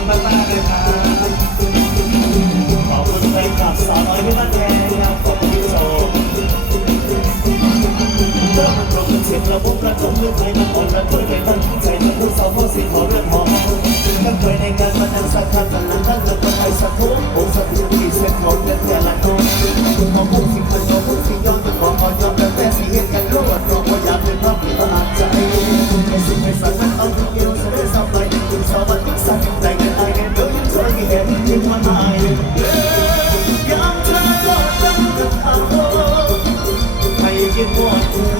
คุณมากๆเลยครับขอบคุณไปกับสาวน้อยที่บ้านแพงครับขอบคุณที่โสดเริ่มมันตรงกันเสียงระบบระทมเรื่องใครมาอ่อนระเบิดในต้นใจมาพูดสาวพ่อสิขอเรื่องหอมตั้งใจในงานมันนั้นสักครั้งนั้นนั้นจะไปสักทุกโอ้สักทุกที่เสร็จของเงินแต่ละคนคุณมองพูดสิ่งมันมองพูดสิ่งย้อน Thank you.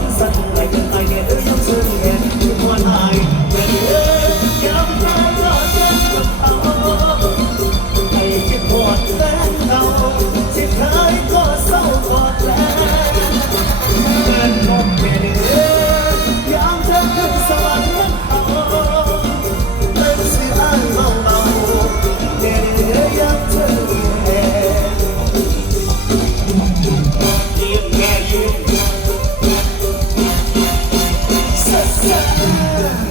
네.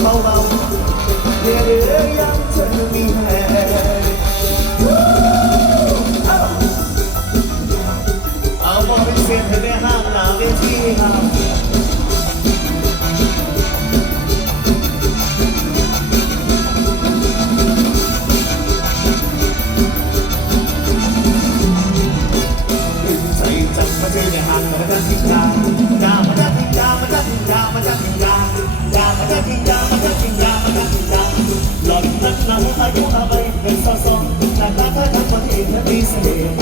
เบาๆเรื่อยๆยังเธอมีแรงเอาความเป็นเสียงเธอได้ห้ามหนาวเวทีห้ามมาจากทิงดามาจากทิงดามาจากทิงดามาจากทิงดา You.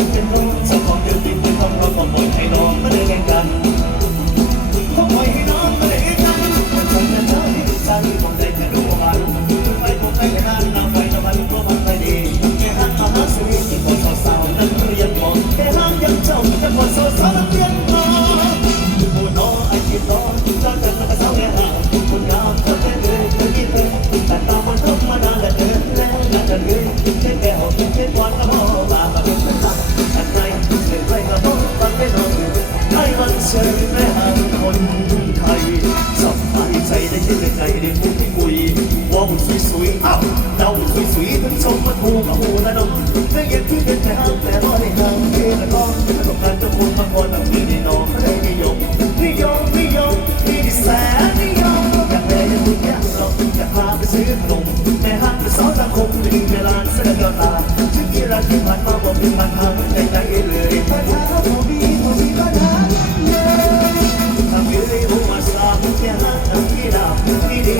ดี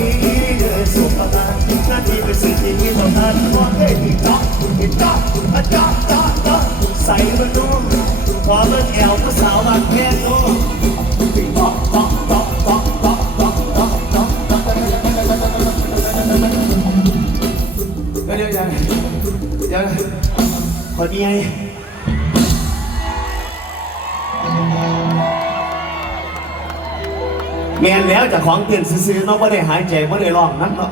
เลยสุขภาพหน้าที่เป็นสิ่งที่มีต่อกันมองให้ดีจ๊อกดีจ๊อกอะจ๊อกจ๊อกจ๊อกใส่บรรลุพอเมื่อแอวก็สาวบางแค่โน้ติ๊กต๊กต๊กต๊กต๊กต๊กตุ๊กตุ๊กเดี๋ยวเดี๋ยวขอดีไง แมนแล้วจากของเตือนซื้อๆเนาะไม่ได้หายใจไม่ได้ร้องนั่นเนาะ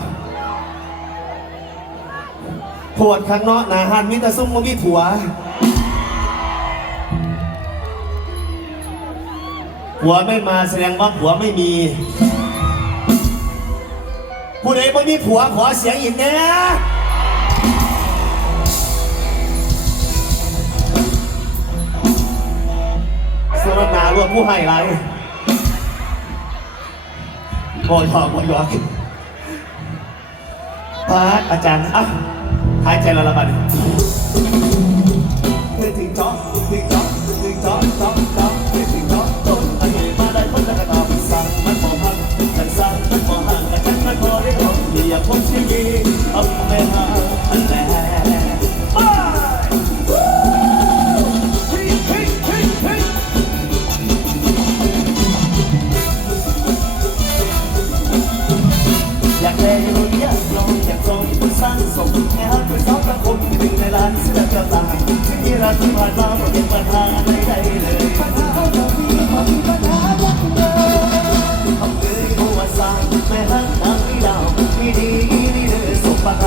ปวดข้างนอกหนาหันมิตรซุ่มบ่มีผัวผัวไม่มาแสดงว่าผัวไม่มี ผู้ใดบ่มีผัวขอเสียงอีกน่สวนารวมผู้ให้ไร บ่หยอกบ่หยอกพาดอาจารย์อะหายใจละละบัดถึงจ๊อกถึงจ๊อกถึงจ๊อกจ๊อกจ๊อกถึงจ๊อกต้นไอ้มาได้พ้นแล้วก็ตามสั่งมันบ่พักฉันสั่งมันบ่ห่างแต่ฉันมันบ่ได้ร้องเรียกผมชีวิตเอาแม่หา รักที่ผ่านมาไม่เป็นปัญหาใดๆเลยปัญหาเรามีความมีปัญหาอยักเลยทำเกินรู้ว่าสางแม่หักทางที่ดาวมีดีดีเลยสมบัติ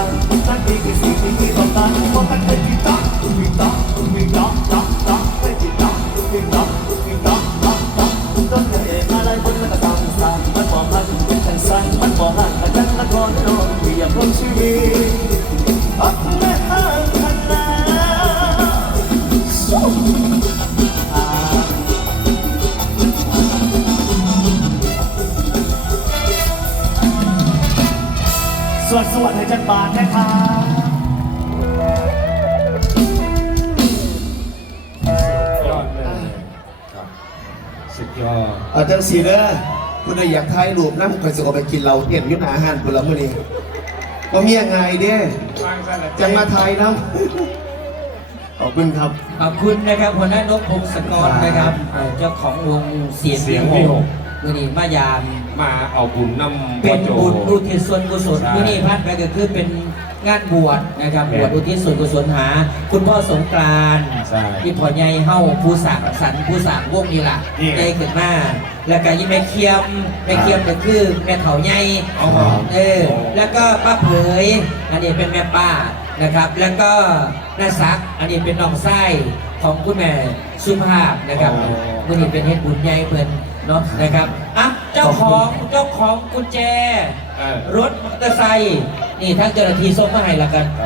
นั่นคือสิ่งที่ต้องการเพราะมันเป็นที่ตั้งที่ตั้งที่ตั้งตั้งตั้งเป็นที่ตั้งที่ตั้งที่ตั้งตั้งตั้งต้นเหตุอะไรบนกระตังสร้างมันบอกให้ฉันสร้างมันบอกให้ฉันละครโดนเรียบร้อยชีวิต วดสวดให้จันบานนะครับยอดเลยครับสุดยอดเอาจังสีเด้อคุณอยากถ่ายรูปนั่งคอยสิเอาไปกินเราเตรียมอยุทธอาหารคุณละมื้อนี้ก็มียังไงเด้วางสั้นละจังมาไทยน้ำขอบคุณครับ ขอบคุณนะครับหัวหน้านกพงศกรนะครับเอ่อเจ้าของวงเสียงเสียงวิวิหหก กวันนี้มายามมาเอาบุญนำเป็นพ่อโจบุญอุทิศส่วนกุศลใช่วันนี้พลาดไปก็คือเป็นงานบวชนะครับแม่บวชอุทิศส่วนกุศลหา คุณพ่อสงกรานต์ใช่ที่พ่อใหญ่เฮ้าผู้สร้างสรรค์ผู้สร้างวงนี่ล่ะนี่ได้ขึ้นมาแล้วก็ยี่แม่เคียมแม่เคียมก็คือแม่เถาใหญ่อ๋อเออแล้วก็ป้าเผยอันนี้เป็นแม่ป้านะครับ แล้วก็น้าซักอันนี้เป็นน้องไส้ของคุณแม่สุภาพนะครับอ๋อมื่อนี้เป็นเฮ็ดบุญใหญ่เพิ่น เนาะนะครับอะเจ้าของเจ้าของกุญแจ เออ รถมอเตอร์ไซค์นี่ทั้งเจ้าหน้าที่ส่งมาให้ละกัน